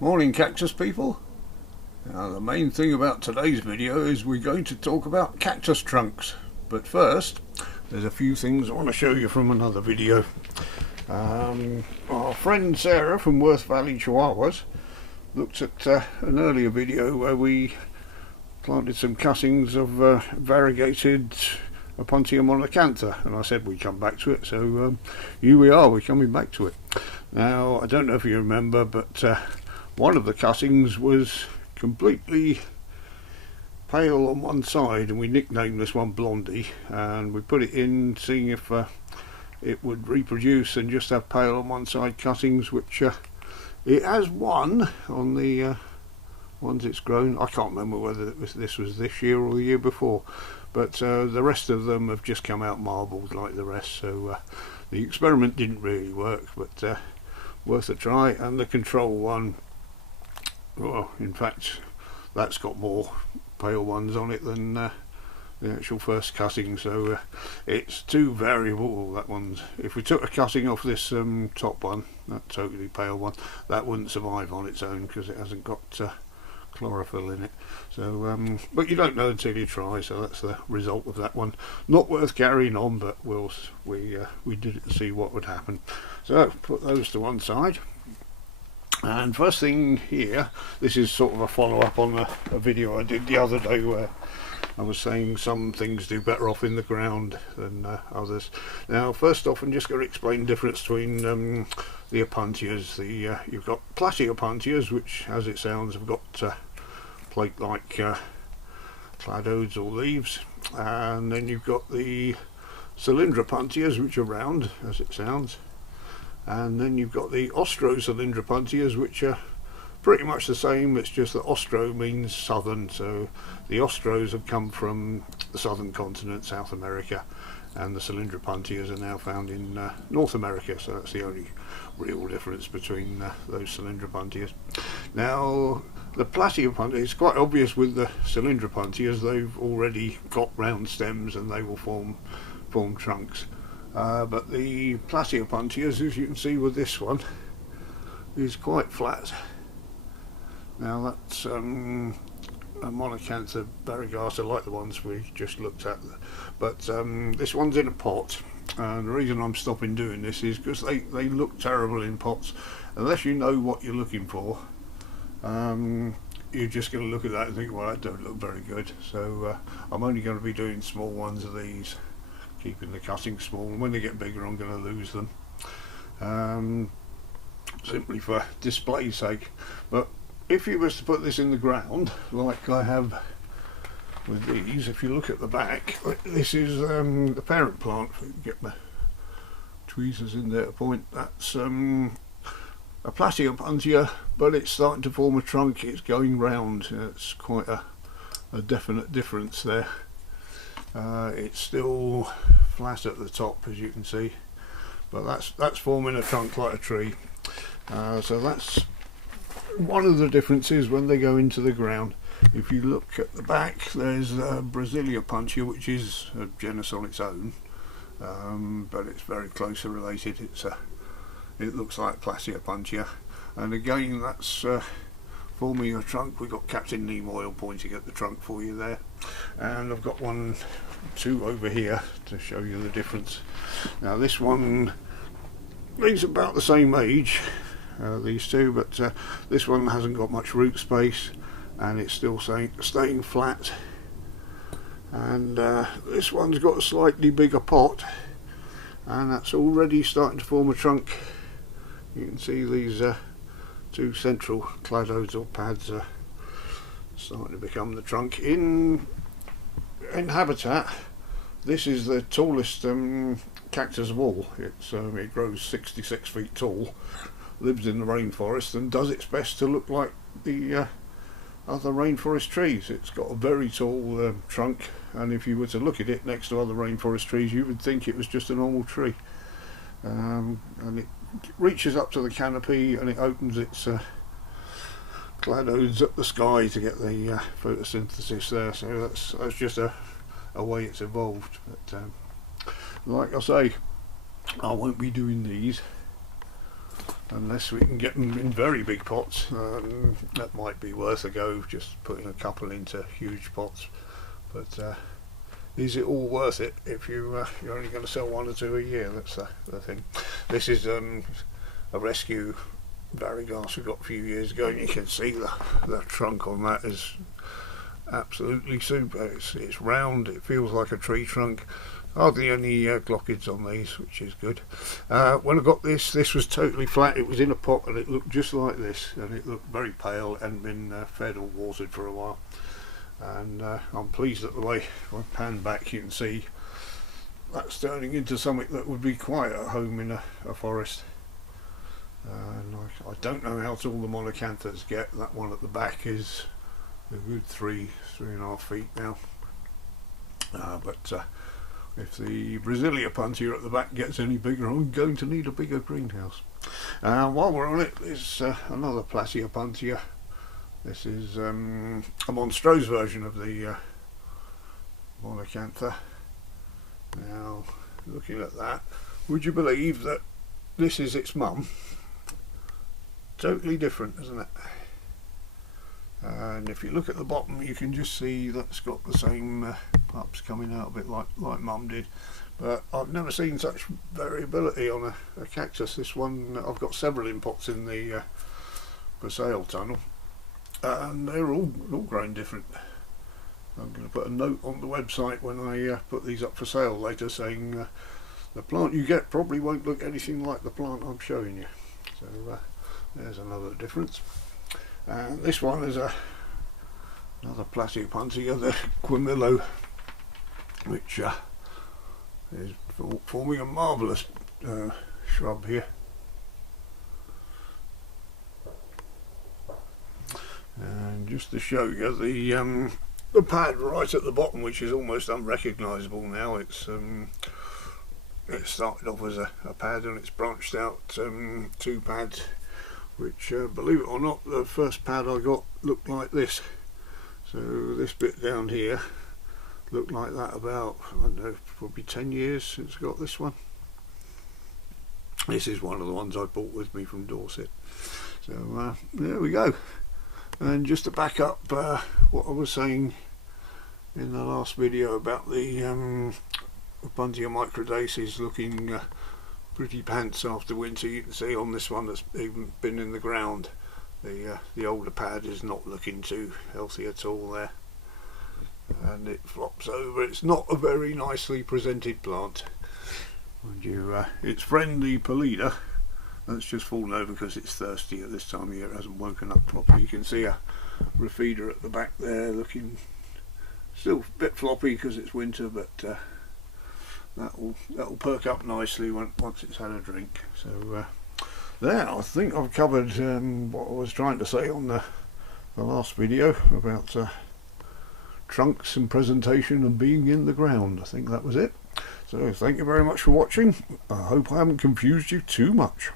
Morning cactus people. Now the main thing about today's video is we're going to talk about cactus trunks, but first there's a few things I want to show you from another video. Our friend Sarah from Worth Valley Chihuahuas looked at an earlier video where we planted some cuttings of variegated Opuntia monacantha, and I said we'd come back to it, so here we are, we're coming back to it. Now I don't know if you remember, but one of the cuttings was completely pale on one side, and we nicknamed this one Blondie, and we put it in seeing if it would reproduce and just have pale on one side cuttings, which it has one on the ones it's grown. I can't remember whether this was this year or the year before, but the rest of them have just come out marbled like the rest, so the experiment didn't really work, but worth a try. And the control one, well, in fact that's got more pale ones on it than the actual first cutting, so it's too variable. That one's, if we took a cutting off this top one, that totally pale one, that wouldn't survive on its own because it hasn't got chlorophyll in it. So but you don't know until you try, so that's the result of that one. Not worth carrying on, but we did it to see what would happen. So put those to one side. And first thing here, this is sort of a follow-up on a video I did the other day where I was saying some things do better off in the ground than others. Now first off, I'm just going to explain the difference between the Opuntias. You've got platy Opuntias, which as it sounds have got plate-like cladodes or leaves, and then you've got the Cylindropuntias, which are round as it sounds, and then you've got the Ostro-Cylindropuntias, which are pretty much the same. It's just that Ostro means southern, so the Ostros have come from the southern continent, South America, and the Cylindropuntias are now found in North America, so that's the only real difference between those Cylindropuntias. Now the Platyopuntia, it's quite obvious with the Cylindropuntias, they've already got round stems and they will form trunks. But the Platyopuntias, as you can see with this one, is quite flat. Now that's a monacantha variegata like the ones we just looked at, but this one's in a pot, and the reason I'm stopping doing this is because they look terrible in pots. Unless you know what you're looking for, you're just going to look at that and think, well, that don't look very good. So I'm only going to be doing small ones of these, keeping the cuttings small, and when they get bigger I'm going to lose them, simply for display sake. But if you was to put this in the ground like I have with these, if you look at the back, this is the parent plant. If we can get my tweezers in there to point, that's a Platyopuntia, but it's starting to form a trunk. It's going round. It's quite a definite difference there. It's still flat at the top, as you can see, but that's forming a trunk like a tree. So that's one of the differences when they go into the ground. If you look at the back, there's Braziliopuntia, which is a genus on its own, but it's very closely related. It looks like Platyopuntia, and again that's forming a trunk. We've got Captain Neem oil pointing at the trunk for you there, and I've got two over here to show you the difference. Now this one, these are about the same age, these two, but this one hasn't got much root space and it's still staying flat, and this one's got a slightly bigger pot and that's already starting to form a trunk. You can see these two central cladodes or pads are starting to become the trunk. In habitat, this is the tallest cactus of all. It grows 66 feet tall, lives in the rainforest, and does its best to look like the other rainforest trees. It's got a very tall trunk, and if you were to look at it next to other rainforest trees, you would think it was just a normal tree. And it reaches up to the canopy and it opens its cladodes up the sky to get the photosynthesis there. So that's just a way it's evolved. But like I say, I won't be doing these. unless we can get them in very big pots. That might be worth a go, just putting a couple into huge pots, but is it all worth it if you're only going to sell 1 or 2 a year? That's the thing. This is a rescue variegated we got a few years ago, and you can see the trunk on that is absolutely super. It's round, it feels like a tree trunk. Hardly any glockids on these, which is good. When I got this was totally flat. It was in a pot and it looked just like this, and it looked very pale, hadn't been fed or watered for a while. And I'm pleased at the way, if I pan back you can see that's turning into something that would be quite at home in a forest. And I don't know how tall the monocanthers get. That one at the back is a good 3.5 feet now. But if the Brasilia Opuntia at the back gets any bigger, I'm going to need a bigger greenhouse. While we're on it, there's another Platy Opuntia. This is a monstrose version of the monocantha. Now, looking at that, would you believe that this is its mum? Totally different, isn't it? And if you look at the bottom, you can just see that's got the same pups coming out a bit like mum did. But I've never seen such variability on a cactus. This one, I've got several in pots in the for sale tunnel, and they're all grown different. I'm going to put a note on the website when I put these up for sale later, saying the plant you get probably won't look anything like the plant I'm showing you. So there's another difference. And this one is another Platy Opuntia, the Quimillo, which is forming a marvellous shrub here. And just to show you the pad right at the bottom, which is almost unrecognisable now. It started off as a pad and it's branched out 2 pads, which believe it or not, the first pad I got looked like this. So this bit down here looked like that about, I don't know, probably 10 years since I got this one. This is one of the ones I bought with me from Dorset. So there we go. And just to back up what I was saying in the last video about the Opuntia microdaces looking pretty pants after winter, you can see on this one that's even been in the ground, the older pad is not looking too healthy at all there, and it flops over. It's not a very nicely presented plant. Mind you, its friend the Polida, that's just fallen over because it's thirsty at this time of year. It hasn't woken up properly. You can see a Rafida at the back there looking still a bit floppy because it's winter, but that'll perk up nicely once it's had a drink. So there, I think I've covered what I was trying to say on the last video about trunks and presentation and being in the ground. I think that was it. So thank you very much for watching. I hope I haven't confused you too much.